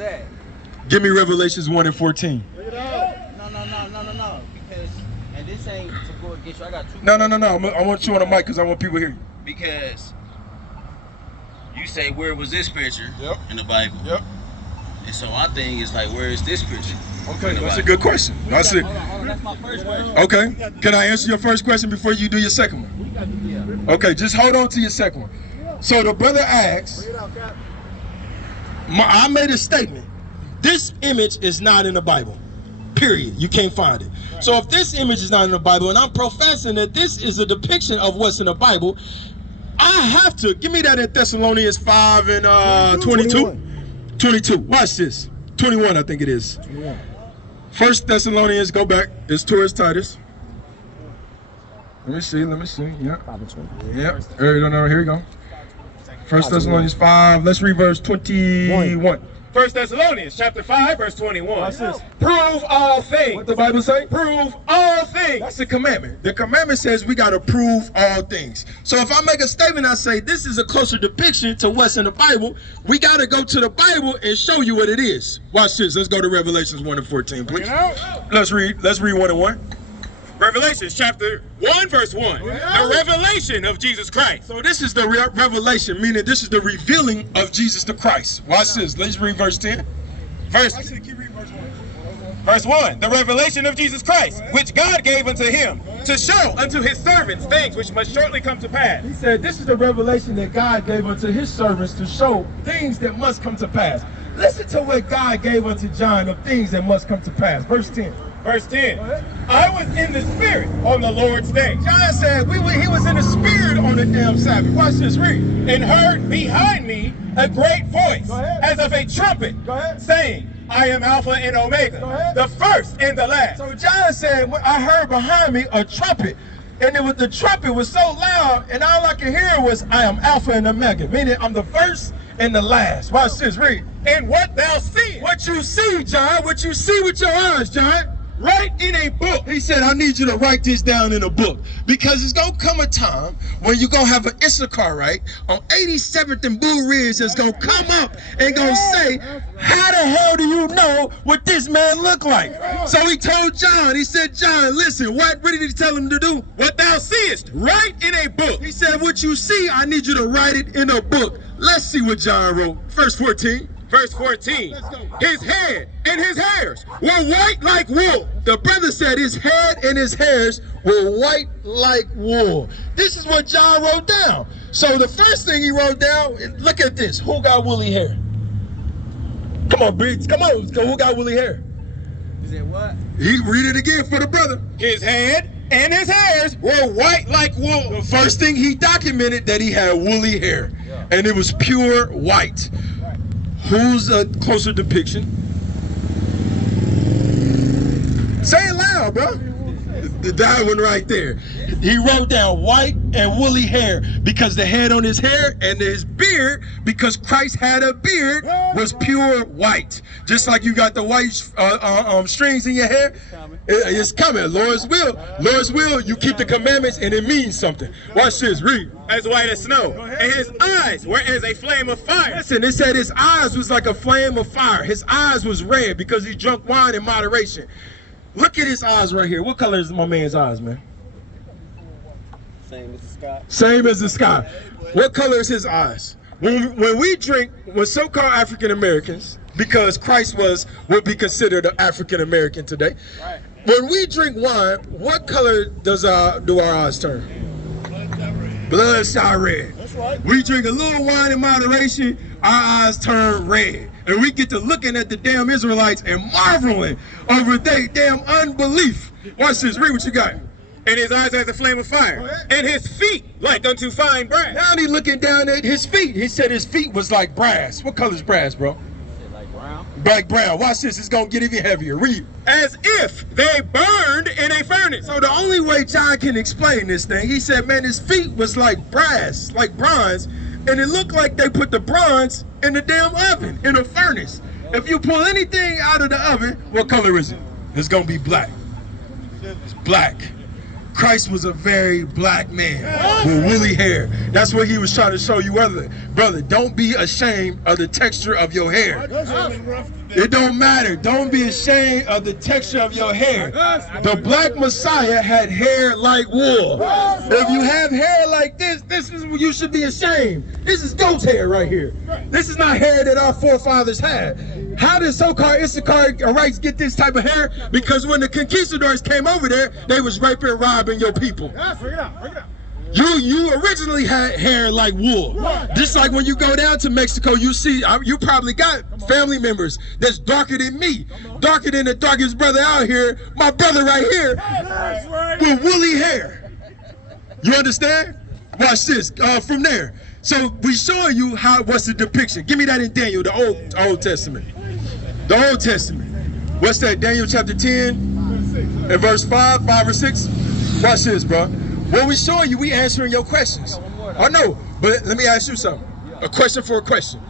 that? Give me Revelations 1 and 14. No. Because, and this ain't to go against you. I got two. No. I want you on the mic because I want people to hear you. Because you say, where was this picture in the Bible? Yep. And so my thing is like, where is this picture? Okay, that's a good question. That's it. Hold on, that's my first question. Okay. Can I answer your first question before you do your second one? Okay, just hold on to your second one. So the brother asks, I made a statement. This image is not in the Bible. Period. You can't find it. So if this image is not in the Bible, and I'm professing that this is a depiction of what's in the Bible, I have to give me that in Thessalonians 5 and 22. 22. Watch this. 21, I think it is. 1 Thessalonians, go back. It's towards Titus. Let me see. Yeah. Yeah. Here we go. 1 Thessalonians 5. Let's read verse 21. 1 Thessalonians chapter 5, verse 21. Watch this. Prove all things. What the Bible say? Prove all things. That's the commandment. The commandment says we got to prove all things. So if I make a statement, I say this is a closer depiction to what's in the Bible, we got to go to the Bible and show you what it is. Watch this. Let's go to Revelations 1 and 14, please. Let's read 1 and 1. Revelations chapter 1, verse 1. The revelation of Jesus Christ. So this is the revelation, meaning this is the revealing of Jesus the Christ. Watch this. Let's read verse 10. Verse 1. The revelation of Jesus Christ, which God gave unto him, to show unto his servants things which must shortly come to pass. He said this is the revelation that God gave unto his servants to show things that must come to pass. Listen to what God gave unto John of things that must come to pass. Verse 10. Verse 10. I was in the spirit on the Lord's day. John said he was in the spirit on the damn Sabbath. Watch this, read. And heard behind me a great voice, as of a trumpet, saying, I am Alpha and Omega, the first and the last. So John said, I heard behind me a trumpet. And the trumpet was so loud, and all I could hear was, I am Alpha and Omega, meaning I'm the first and the last. Watch this, read. And what thou seest. What you see, John, what you see with your eyes, John. Write in a book. He said, I need you to write this down in a book, because it's going to come a time when you're going to have an Issachar, right, on 87th and Blue Ridge that's going to come up and going to say, how the hell do you know what this man look like? So he told John, he said, John, listen, what did he tell him to do? What thou seest, write in a book. He said, what you see, I need you to write it in a book. Let's see what John wrote. Verse 14. Verse 14, his head and his hairs were white like wool. The brother said his head and his hairs were white like wool. This is what John wrote down. So the first thing he wrote down, look at this. Who got woolly hair? Come on, Briggs. Come on. Who got woolly hair? Is it what? He read it again for the brother. His head and his hairs were white like wool. The first thing he documented that he had woolly hair, and it was pure white. Who's a closer depiction? Say it loud, bro. That one right there. He wrote down white and woolly hair because the head on his hair and his beard, because Christ had a beard, was pure white. Just like you got the white strings in your hair. It's coming. Lord's will. Lord's will. You keep the commandments and it means something. Watch this. Read. As white as snow. And his eyes were as a flame of fire. Listen, it said his eyes was like a flame of fire. His eyes was red because he drank wine in moderation. Look at his eyes right here. What color is my man's eyes, man? Same as the sky. Same as the sky. What color is his eyes? When we drink, when so-called African Americans, because Christ would be considered an African American today. Right. When we drink wine, what color do our eyes turn? Bloodshot red. That's right. We drink a little wine in moderation, our eyes turn red. And we get to looking at the damn Israelites and marveling over their damn unbelief. Watch this, read what you got. And his eyes as a flame of fire, and his feet like unto fine brass. Now he looking down at his feet. He said his feet was like brass. What color is brass, bro? Like brown. Like brown. Watch this, it's gonna get even heavier. Read. As if they burned in a furnace. So the only way John can explain this thing, he said, man, his feet was like brass, like bronze, and it looked like they put the bronze in the damn oven, in a furnace. If you pull anything out of the oven, what color is it? It's gonna be black. It's black. Christ was a very black man with woolly hair. That's what he was trying to show you earlier. Brother, don't be ashamed of the texture of your hair. It don't matter. Don't be ashamed of the texture of your hair. The black Messiah had hair like wool. If you have hair like this is what you should be ashamed. This is goat's hair right here. This is not hair that our forefathers had. How did so-called Issacharites get this type of hair? Because when the conquistadors came over there, they was raping and robbing your people. You originally had hair like wool. Just like when you go down to Mexico, you see, you probably got family members that's darker than me, darker than the darkest brother out here, my brother right here, with woolly hair. You understand? Watch this, from there. So we showing you what's the depiction. Give me that in Daniel, the Old Testament. The Old Testament. What's that, Daniel chapter 10 and verse 5 or 6? Watch this, bro. When we showing you, we answering your questions. I know, but let me ask you something. A question for a question.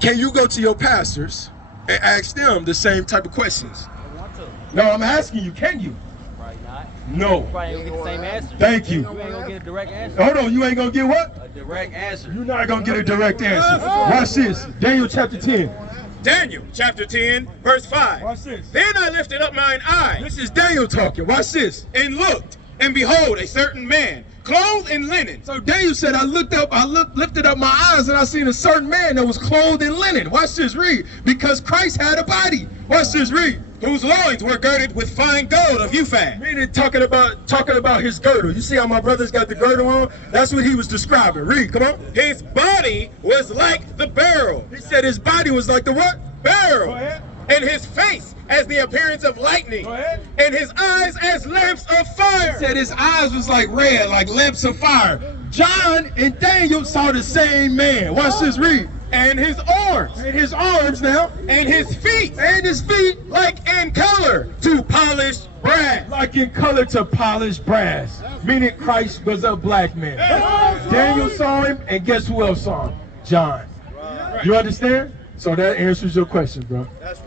Can you go to your pastors and ask them the same type of questions? No, I'm asking you, can you? Probably not. No. You probably ain't gonna get the same answer. Thank you. You ain't gonna get a direct answer. Hold on, you ain't gonna get what? A direct answer. You're not gonna get a direct answer. Watch this. Daniel chapter 10. Daniel chapter 10, verse 5. Watch this. Then I lifted up mine eyes This is Daniel talking. Watch this. and looked, and behold, a certain man, clothed in linen. So Daniel said, lifted up my eyes, and I seen a certain man that was clothed in linen. Watch this, read. Because Christ had a body. Watch this, read. Whose loins were girded with fine gold of Uphaz. Meaning talking about his girdle. You see how my brother's got the girdle on? That's what he was describing. Read, come on. His body was like the beryl. He said his body was like the what? Beryl. Go ahead. And his face as the appearance of lightning. Go ahead. And his eyes as lamps of fire. He said his eyes was like red, like lamps of fire. John and Daniel saw the same man. Watch this, read. And his arms. And his arms now. And his feet. And his feet. Like in color to polished brass. Like in color to polished brass. Meaning Christ was a black man. Daniel saw him, and guess who else saw him? John. You understand? So that answers your question, bro.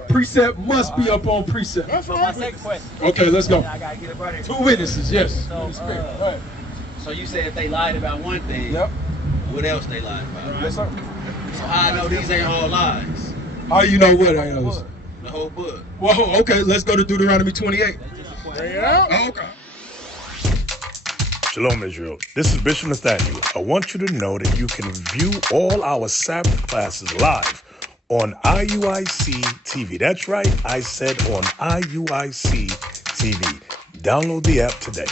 Precept must be up on precept. So my second question. Okay, let's go. I gotta get it right. 2 witnesses, yes. So you said if they lied about one thing, Yep. what else they lied about? Yes, sir. So how I know these ain't all lies? How you know what I know? The whole book. Well, okay, let's go to Deuteronomy 28. Yeah. Okay. Shalom, Israel. This is Bishop Nathaniel. I want you to know that you can view all our Sabbath classes live on IUIC TV. That's right, I said on IUIC TV. Download the app today.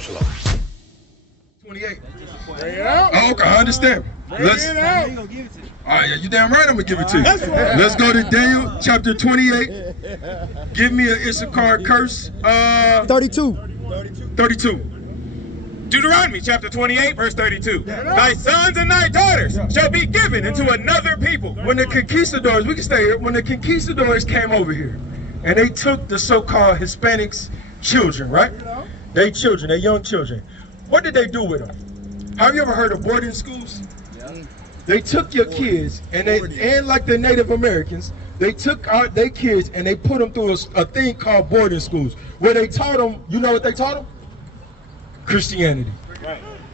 Shalom. 28. Yeah. Okay, I understand. Let's. it out. All right, you damn right I'm gonna give it to you. Let's go to Daniel chapter 28. Give me an Issachar curse. 32. 32. Deuteronomy chapter 28, verse 32. Thy sons and thy daughters shall be given into another people. When the conquistadors, we can stay here. When the conquistadors came over here, and they took the so-called Hispanics' children, right? They young children. What did they do with them? Have you ever heard of boarding schools? They took your kids, and like the Native Americans, they took their kids and they put them through a thing called boarding schools, where they taught them. You know what they taught them? Christianity.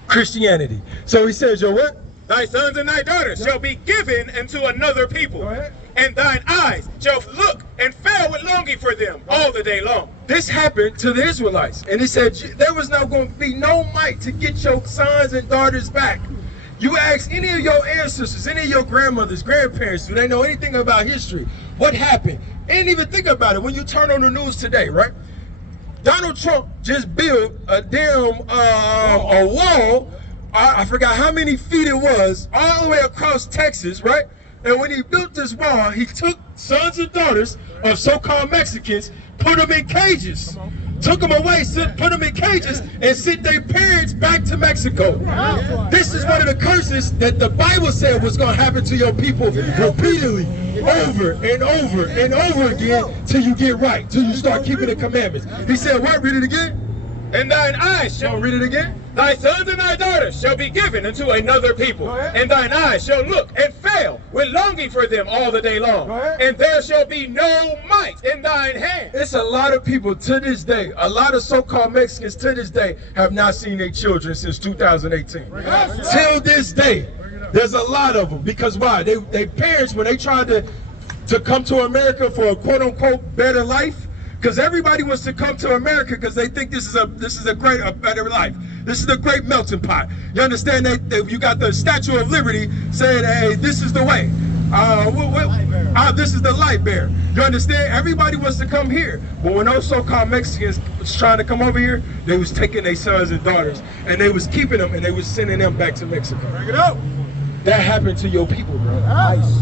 Christianity. So he says, yo, what? Thy sons and thy daughters shall be given into another people, Go ahead. and thine eyes shall look and fail with longing for them all the day long. This happened to the Israelites, and he said there was not going to be no might to get your sons and daughters back. You ask any of your ancestors, any of your grandmothers, grandparents, do they know anything about history? What happened? They didn't even think about it. When you turn on the news today, right? Donald Trump just built a damn a wall. I forgot how many feet it was, all the way across Texas, right? And when he built this wall, he took sons and daughters of so-called Mexicans, put them in cages, took them away, put them in cages, and sent their parents back to Mexico. This is one of the curses that the Bible said was going to happen to your people repeatedly, over and over and over again, till you get right, till you start keeping the commandments. He said, what? Read it again. And thine eyes shall Read it again. Thy sons and thy daughters shall be given unto another people, and thine eyes shall look and fail with longing for them all the day long. And there shall be no might in thine hand. It's a lot of people to this day, a lot of so-called Mexicans to this day have not seen their children since 2018. Till this day, there's a lot of them. Because why? They parents, when they tried to come to America for a quote-unquote better life, because everybody wants to come to America because they think this is a better life. This is the great melting pot. You understand that you got the Statue of Liberty saying, hey, this is the way. This is the light bearer. You understand? Everybody wants to come here. But when those so-called Mexicans was trying to come over here, they was taking their sons and daughters and they was keeping them and they was sending them back to Mexico. Bring it up. That happened to your people, bro.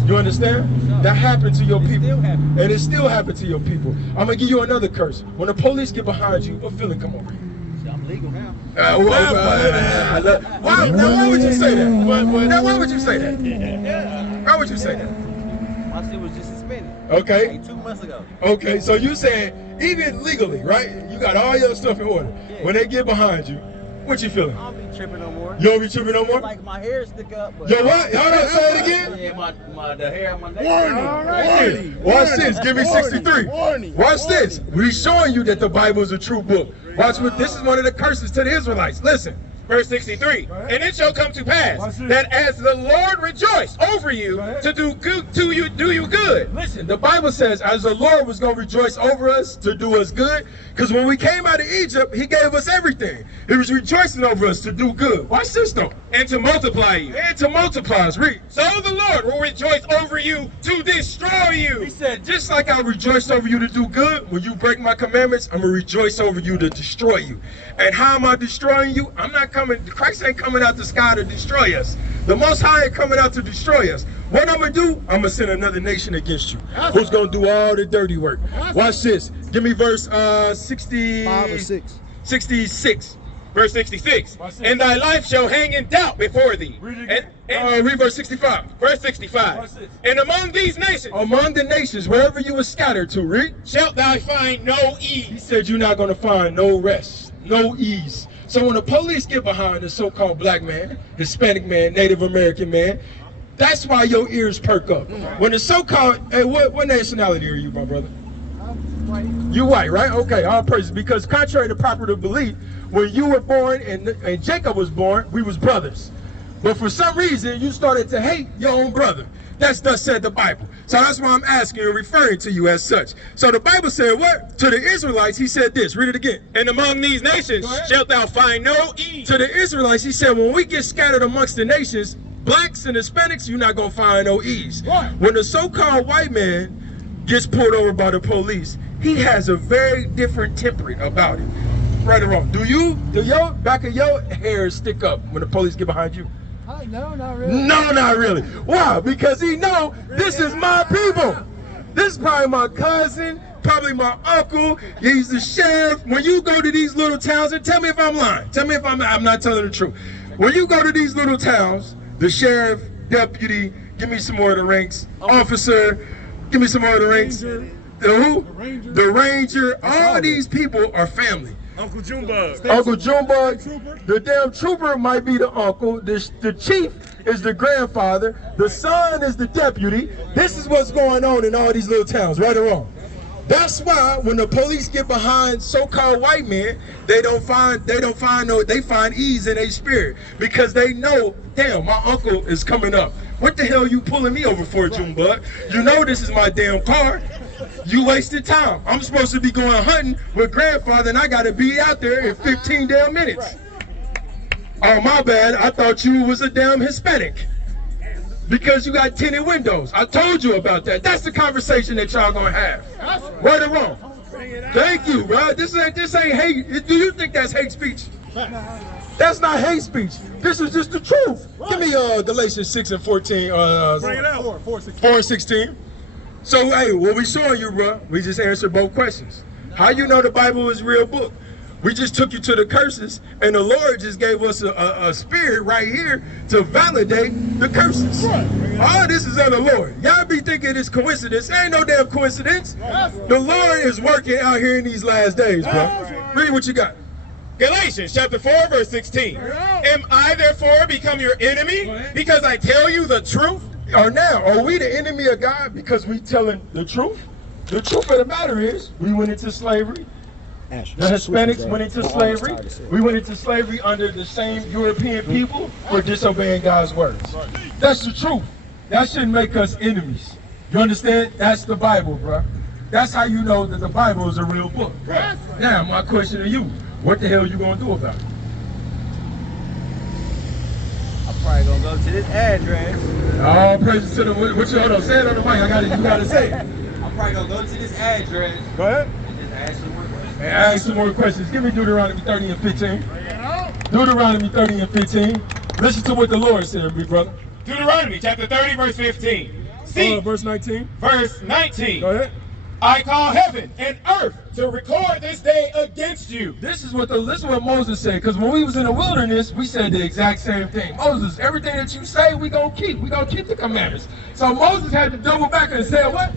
You understand? That happened to your people. And it still happened to your people. I'm going to give you another curse. When the police get behind you, what feeling come over you? I'm legal now. Why would you say that? Now, why would you say that? Why would you say that? My shit was just suspended. Okay. Like 2 months ago. Okay, so you saying, even legally, right? You got all your stuff in order. When they get behind you, what you feeling? I don't be tripping no more. You don't be tripping no more? Like my hair stick up. But Yo, what? Hold on, say it again. Yeah, the hair on my neck. Warning. Watch this. Give me 63. Watch this. We're showing you that the Bible is a true book. Watch what this is one of the curses to the Israelites. Listen. Verse 63, and it shall come to pass that as the Lord rejoiced over you to do good to you, do you good. Listen, the Bible says as the Lord was going to rejoice over us to do us good, because when we came out of Egypt, he gave us everything. He was rejoicing over us to do good. Watch this though. And to multiply you. And to multiply us. Read. So the Lord will rejoice over you to destroy you. He said, just like I rejoiced over you to do good, when you break my commandments, I'm going to rejoice over you to destroy you. And how am I destroying you? I'm not coming, Christ ain't coming out the sky to destroy us. The Most High ain't coming out to destroy us. What I'm going to do, I'm going to send another nation against you. Who's going to do all the dirty work. Watch this. Give me verse 65 or 6. 66. Verse 66, and thy life shall hang in doubt before thee. Read verse 65. Verse 65, and among these nations, among the nations, wherever you were scattered to, read, shalt thou find no ease. He said you're not going to find no rest, no ease. So when the police get behind the so-called black man, Hispanic man, Native American man, that's why your ears perk up. When the so-called, hey, what nationality are you, my brother? You white, right? Okay, all praises. Because contrary to popular belief, when you were born and Jacob was born, we was brothers. But for some reason, you started to hate your own brother. That's thus said the Bible. So that's why I'm asking and referring to you as such. So the Bible said what? To the Israelites, he said this. Read it again. And among these nations shalt thou find no ease. To the Israelites, he said, when we get scattered amongst the nations, blacks and Hispanics, you're not going to find no ease. Right. When the so-called white man gets pulled over by the police, he has a very different temperament about it. Right or wrong? Do your back of your hair stick up when the police get behind you? No, not really. No, not really. Why? Because he know this is my people. This is probably my cousin, probably my uncle. He's the sheriff. When you go to these little towns, and tell me if I'm lying. Tell me if I'm not telling the truth. When you go to these little towns, the sheriff, deputy, give me some more of the ranks, officer, give me some more of the ranks. The who? The ranger. All these people are family. Uncle Junebug. Uncle Junebug. The damn trooper might be the uncle. The chief is the grandfather. The son is the deputy. This is what's going on in all these little towns, right or wrong. That's why when the police get behind so-called white men, they find ease in their spirit because they know, damn, my uncle is coming up. What the hell are you pulling me over for, Junebug? You know this is my damn car. You wasted time. I'm supposed to be going hunting with grandfather and I gotta be out there in 15 damn minutes. Oh, my bad. I thought you was a damn Hispanic. Because you got tinted windows. I told you about that. That's the conversation that y'all gonna have. Right or wrong? Thank you, bro. This ain't hate. Do you think that's hate speech? That's not hate speech. This is just the truth. Give me Galatians 6 and 14. Bring it out. 4:16. So, hey, what we showing you, bro, we just answered both questions. How you know the Bible is a real book? We just took you to the curses, and the Lord just gave us a spirit right here to validate the curses. All this is of the Lord. Y'all be thinking it's coincidence. Ain't no damn coincidence. The Lord is working out here in these last days, bro. Read what you got. Galatians chapter 4, verse 16. Am I therefore become your enemy because I tell you the truth? Or now, are we the enemy of God because we telling the truth? The truth of the matter is, we went into slavery. The Hispanics went into slavery. We went into slavery under the same European people for disobeying God's words. That's the truth. That shouldn't make us enemies. You understand? That's the Bible, bro. That's how you know that the Bible is a real book. Now, my question to you, what the hell are you going to do about it? I'm probably going to go to this address. Oh, praise to the, what you, hold on, say it on the mic, you got to say it. I'm probably going to go to this address. Go ahead. And just ask some more questions. And ask some more questions. Give me Deuteronomy 30 and 15. Deuteronomy 30 and 15. Listen to what the Lord said, big brother. Deuteronomy chapter 30, verse 15. See, Verse 19. verse 19. Go ahead. I call heaven and earth to record this day against you. This is what Moses said, because when we was in the wilderness, we said the exact same thing. Moses, everything that you say, we gonna keep. We gonna keep the commandments. So Moses had to double back and say what?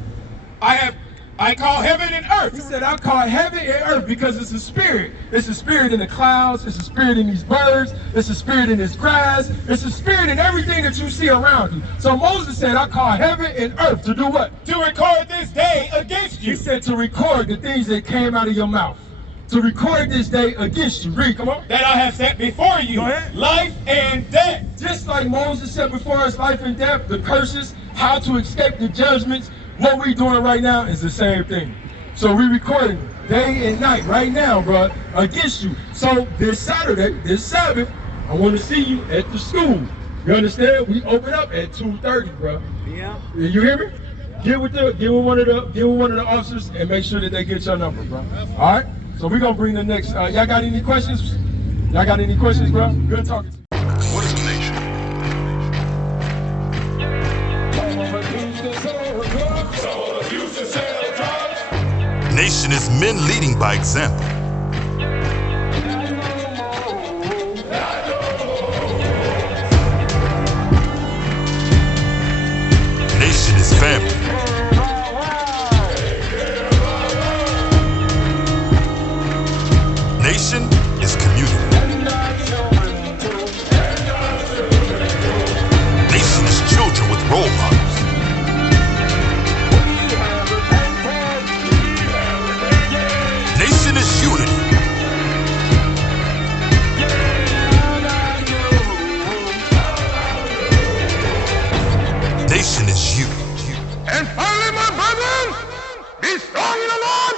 I call heaven and earth. He said, I call heaven and earth because it's a spirit. It's a spirit in the clouds. It's a spirit in these birds. It's a spirit in this grass. It's a spirit in everything that you see around you. So Moses said, I call heaven and earth to do what? To record this day against you. He said to record the things that came out of your mouth. To record this day against you. Read, come on. That I have set before you, Go ahead. life and death. Just like Moses set before us life and death, the curses, how to escape the judgments, what we doing right now is the same thing. So we recording day and night right now, bro, against you. So this Saturday, this Sabbath, I want to see you at the school. You understand? We open up at 2:30, bro. Yeah. You hear me? Get with one of the officers and make sure that they get your number, bro. All right? So we're gonna bring the next. Y'all got any questions? Y'all got any questions, bro? Good talking to you. What is the nation? Nation is men leading by example. Nation is family. Nation is community. Nation is children with role models. Nation is unity. Nation is you. And finally, my brethren, be strong in the Lord